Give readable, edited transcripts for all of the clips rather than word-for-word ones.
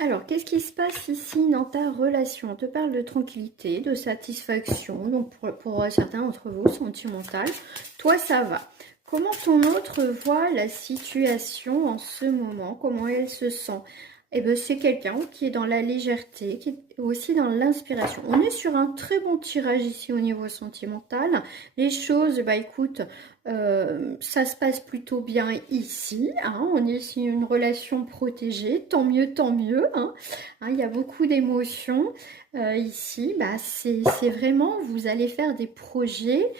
Alors, qu'est-ce qui se passe ici dans ta relation? On te parle de tranquillité, de satisfaction, donc pour certains d'entre vous, sentimental. Toi, ça va. Comment ton autre voit la situation en ce moment? Comment elle se sent? Eh bien, c'est quelqu'un qui est dans la légèreté, qui est aussi dans l'inspiration. On est sur un très bon tirage ici au niveau sentimental. Les choses, bah écoute, ça se passe plutôt bien ici, hein. On est sur une relation protégée, tant mieux, hein. Hein, il y a beaucoup d'émotions ici. Bah, c'est vraiment, vous allez faire des projets.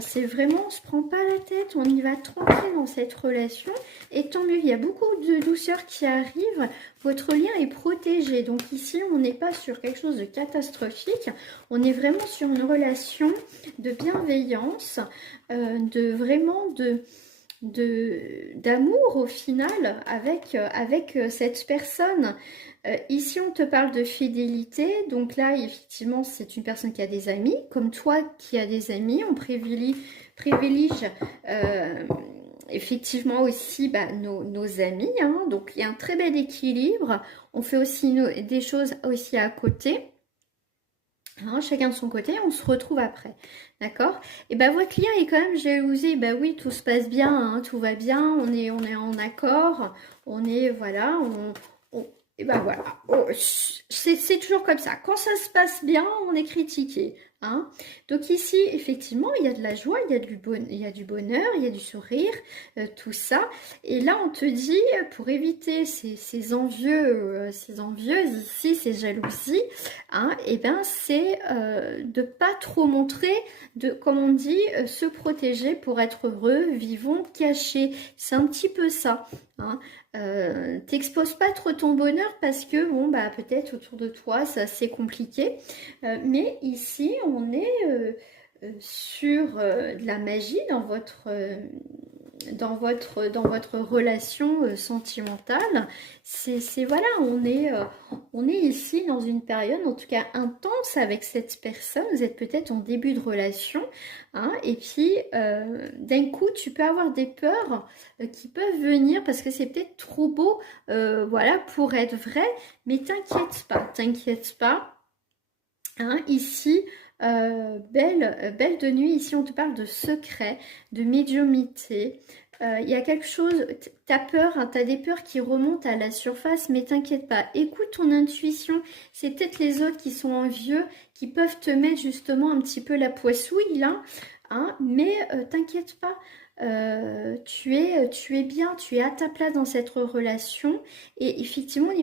C'est vraiment, on se prend pas la tête, on y va tranquille dans cette relation. Et tant mieux, il y a beaucoup de douceur qui arrive. Votre lien est protégé. Donc ici, on n'est pas sur quelque chose de catastrophique. On est vraiment sur une relation de bienveillance, de vraiment d'amour au final avec cette personne. Ici, on te parle de fidélité. Donc là, effectivement, c'est une personne qui a des amis. Comme toi qui a des amis, on privilégie effectivement aussi bah, nos amis. Hein. Donc, il y a un très bel équilibre. On fait aussi des choses aussi à côté. Hein, chacun de son côté, on se retrouve après. D'accord? Et ben votre client est quand même jalousé. Ben oui, tout se passe bien, hein, tout va bien, on est en accord, on est, voilà, et ben voilà. Oh, c'est toujours comme ça. Quand ça se passe bien, on est critiqué. Hein. Donc ici, effectivement, il y a de la joie, il y a du bonheur, il y a du sourire, tout ça. Et là, on te dit, pour éviter ces envieux, ces envieuses ici, ces jalousies, hein, et ben c'est de pas trop montrer, de, comme on dit, se protéger pour être heureux, vivons cachés. C'est un petit peu ça. Hein. T'exposes pas trop ton bonheur parce que bon bah peut-être autour de toi ça c'est compliqué, mais ici on est sur de la magie dans votre relation sentimentale. C'est voilà, on est ici dans une période en tout cas intense avec cette personne. Vous êtes peut-être en début de relation, hein, et puis d'un coup tu peux avoir des peurs qui peuvent venir parce que c'est peut-être trop beau, voilà, pour être vrai. Mais t'inquiète pas. Hein, ici, belle de nuit, ici on te parle de secret, de médiumnité. Il y a quelque chose, t'as peur, hein, t'as des peurs qui remontent à la surface, mais t'inquiète pas, écoute ton intuition. C'est peut-être les autres qui sont envieux, qui peuvent te mettre justement un petit peu la poissouille là, hein, mais t'inquiète pas. Tu es bien, tu es à ta place dans cette relation et effectivement